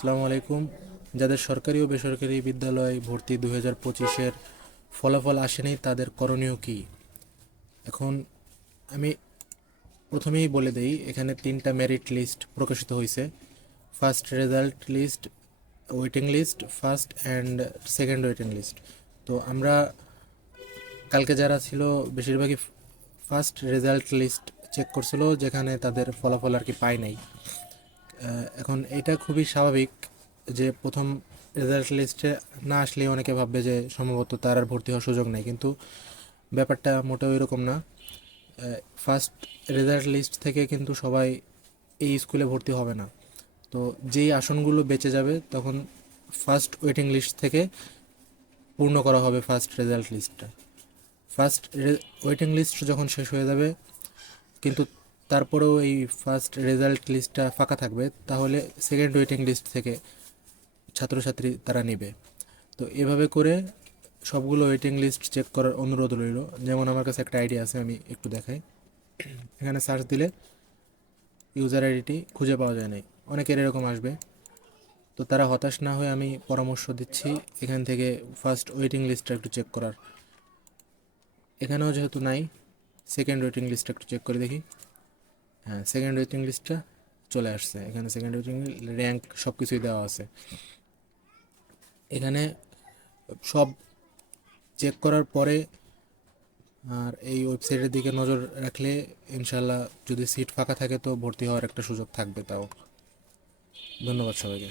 আসসালামু আলাইকুম। যাদের সরকারি ও বেসরকারি বিদ্যালয় ভর্তি 2025-এর ফলাফল আসেনি তাদের করণীয় কি? এখন আমি প্রথমেই বলে দেই, এখানে 3টা মেরিট লিস্ট প্রকাশিত হয়েছে। First result list, waiting list, first and second waiting list. তো আমরা কালকে যারা ছিল বেশিরভাগই ফার্স্ট রেজাল্ট লিস্ট চেক করছিল, যেখানে তাদের ফলাফল আর কি পায় নাই। এখন এটা খুবই স্বাভাবিক যে প্রথম রেজাল্ট লিস্টে না আসলে অনেকে ভাববে যে সম্ভবত তার আর ভর্তি হওয়ার সুযোগ নেই, কিন্তু ব্যাপারটা মোটেও এরকম না। ফার্স্ট রেজাল্ট লিস্ট থেকে কিন্তু সবাই এই স্কুলে ভর্তি হবে না। তো যেই আসনগুলো বেঁচে যাবে তখন ফার্স্ট ওয়েটিং লিস্ট থেকে পূর্ণ করা হবে ফার্স্ট রেজাল্ট লিস্টটা। ফার্স্ট ওয়েটিং লিস্ট যখন শেষ হয়ে যাবে, কিন্তু তারপরেও এই ফার্স্ট রেজাল্ট লিস্টটা ফাঁকা থাকবে, তাহলে সেকেন্ড ওয়েটিং লিস্ট থেকে ছাত্রছাত্রী তারা নেবে। তো এভাবে করে সবগুলো ওয়েটিং লিস্ট চেক করার অনুরোধ রইল। যেমন আমার কাছে একটা আইডিয়া আছে, আমি একটু দেখাই। এখানে সার্চ দিলে ইউজার আইডিটি খুঁজে পাওয়া যায় নাই, অনেকের এরকম আসবে। তো তারা হতাশ না হয়ে আমি পরামর্শ দিচ্ছি এখান থেকে ফার্স্ট ওয়েটিং লিস্টটা একটু চেক করার। এখানেও যেহেতু নাই, সেকেন্ড ওয়েটিং লিস্টটা একটু চেক করে দেখি। হ্যাঁ, সেকেন্ড ওয়েটিং লিস্টটা চলে আসছে। এখানে সেকেন্ড ওয়েটিং র্যাঙ্ক সব কিছুই দেওয়া আছে। এখানে সব চেক করার পরে আর এই ওয়েবসাইটের দিকে নজর রাখলে ইনশাল্লাহ যদি সিট ফাঁকা থাকে তো ভর্তি হওয়ার একটা সুযোগ থাকবে। তাও ধন্যবাদ সবাইকে।